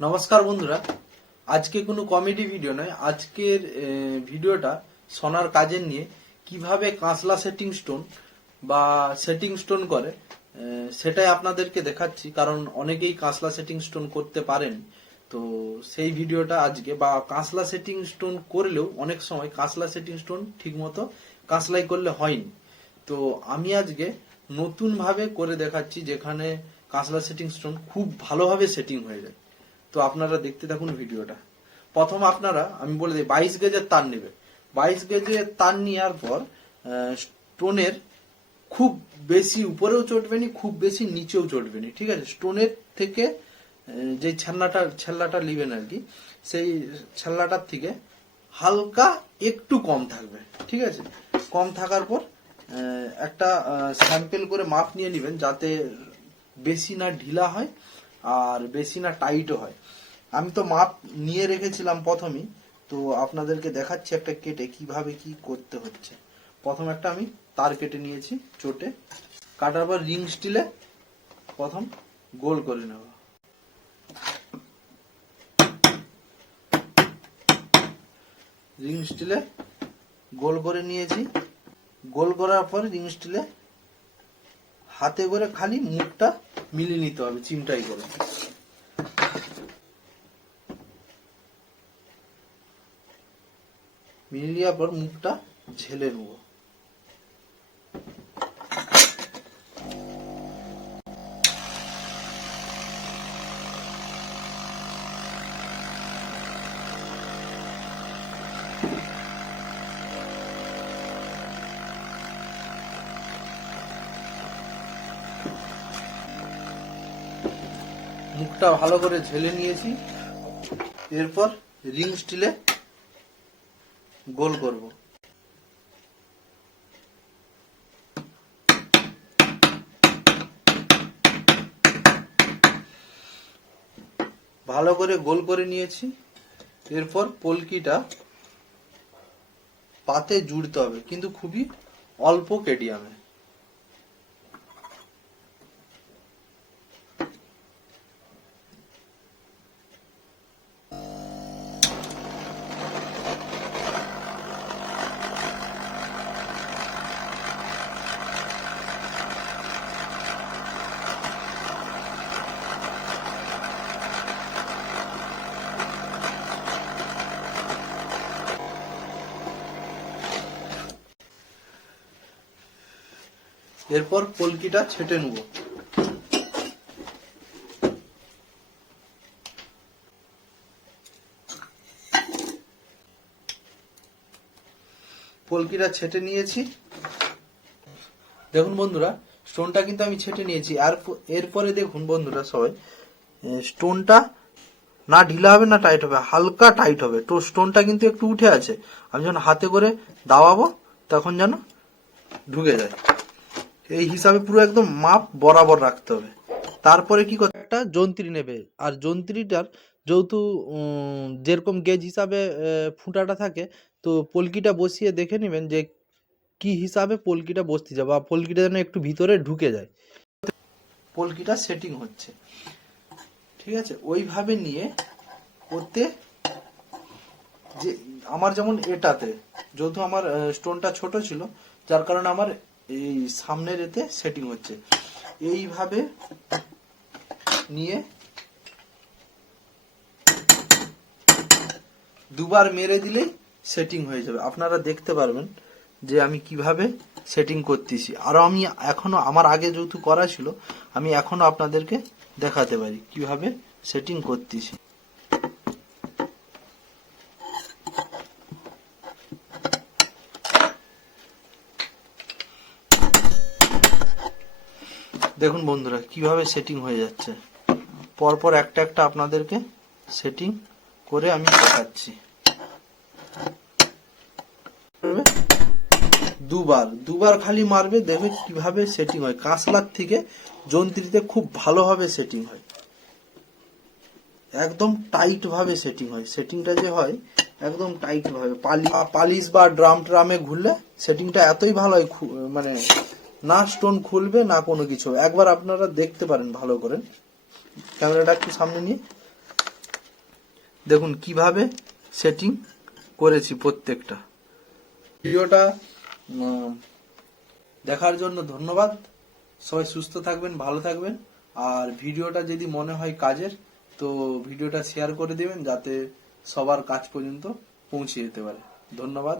নমস্কার বন্ধুরা, আজকে কোনো কমেডি ভিডিও নয়। আজকের ভিডিওটা সোনার কাজের নিয়ে, কিভাবে কাঁচলা সেটিং স্টোন বা সেটিং স্টোন করে সেটাই আপনাদেরকে দেখাচ্ছি। কারণ অনেকেই কাঁচলা সেটিং স্টোন করতে পারেন, তো সেই ভিডিওটা আজকে। বা কাঁচলা সেটিং স্টোন করলেও অনেক সময় কাঁচলা সেটিং স্টোন ঠিক মতো কাঁচলাই করলে হয়নি। তো আমি আজকে নতুন ভাবে করে দেখাচ্ছি, যেখানে কাঁচলা সেটিং স্টোন খুব ভালোভাবে সেটিং হয়ে যায়। তো আপনারা দেখতে থাকুন ভিডিওটা। প্রথম আমি বলে দিই, 22 গেজের তার নেবে। 22 গেজের তার নেওয়ার পর স্টোনের খুব বেশি উপরেও চটবেনি, খুব বেশি নিচেও চটবেনি, ঠিক আছে? স্টোনের থেকে যে ছ্যাল্লাটা নেবেন আর কি, সেই ছ্যাল্লাটার থেকে হালকা একটু কম থাকবে, ঠিক আছে? কম থাকার পর একটা স্যাম্পেল করে মাপ নিয়ে নেবেন, যাতে বেশি না ঢিলা হয় আর বেশি না টাইটও হয়। আমি তো মাপ নিয়ে রেখেছিলাম প্রথমেই, তো আপনাদেরকে দেখাচ্ছি একটা কেটে কিভাবে কি করতে হচ্ছে। প্রথম একটা আমি তার কেটে নিয়েছি চোটে, কাটার পর রিং স্টিলে প্রথম গোল করে নেব। রিং স্টিলে গোল করে নিয়েছি। গোল করার পর রিং স্টিলে হাতে করে খালি মুখটা মিলিয়ে নিতে হবে চিমটাই করে। মিলিয়ে নেওয়ার পর মুখটা ঝেলে নেব। মুখটা ভালো করে ঝেলে নিয়েছি। এরপর রিং স্টিলে গোল করব। ভালো করে গোল করে নিয়েছি। এরপর পলকিটা পাতে জুড়তে হবে, কিন্তু খুবই অল্প কেডিয়ামে। এরপর পলকিটা ছেটে নেব। পলকিটা ছেটে নিয়েছি। দেখুন বন্ধুরা, স্টোনটা কিন্তু আমি ছেটে নিয়েছি। আর এরপরে দেখুন বন্ধুরা সবাই, স্টোনটা না ঢিলা হবে না টাইট হবে, হালকা টাইট হবে। তো স্টোনটা কিন্তু একটু উঠে আছে, আমি যখন হাতে করে দাবাবো তখন যেন ঢুকে যায়। এই হিসাবে পুরো একদম মাপ বরাবর রাখতে হবে। তারপরে কি করতে, একটা যন্ত্রী নেবে। আর যন্ত্রীটার যেহেতু যেরকম গেজ হিসাবে ফুটাটা থাকে, তো পলকিটা বসিয়ে দেখে নেবেন যে কি হিসাবে পলকিটা বসতে যাবে, বা পলকিটা যেন একটু ভিতরে ঢুকে যায়। পলকিটা সেটিং হচ্ছে, ঠিক আছে? ওইভাবে নিয়ে ওতে যে আমার যেমন এটাতে, যেহেতু আমার স্টোনটা ছোট ছিল, যার কারণে আমার এই সামনের এতে সেটিং হচ্ছে। এইভাবে নিয়ে দুবার মেরে দিলেই সেটিং হয়ে যাবে। আপনারা দেখতে পারবেন যে আমি কিভাবে সেটিং করতেছি। আরো আমি এখনো, আমার আগে যেহেতু করা ছিল, আমি এখনো আপনাদেরকে দেখাতে পারি কিভাবে সেটিং করতেছি। দেখুন বন্ধুরা কিভাবে সেটিং হয়ে যাচ্ছে। পরপর একটা একটা আপনাদেরকে সেটিং করে আমি দেখাচ্ছি। দুবার খালি মারবে, দেখবে কিভাবে সেটিং হয়। কাঁচলার থেকে যন্ত্রীতে খুব ভালোভাবে সেটিং হয়, একদম টাইট ভাবে সেটিং হয়। সেটিংটা যে হয় একদম টাইট ভাবে, পালিশ বা ড্রামে ঘুরলে সেটিংটা এতই ভালো হয়, মানে না স্টোন খুলবে না কোনো কিছু। একবার আপনারা দেখতে পারেন ভালো করে, ক্যামেরাটা একটু সামনে নিয়ে। দেখুন কিভাবে সেটিং করেছি প্রত্যেকটা। ভিডিওটা দেখার জন্য ধন্যবাদ। সবাই সুস্থ থাকবেন, ভালো থাকবেন। আর ভিডিওটা যদি মনে হয় কাজের, তো ভিডিওটা শেয়ার করে দিবেন যাতে সবার কাজ পর্যন্ত পৌঁছে যেতে পারে। ধন্যবাদ।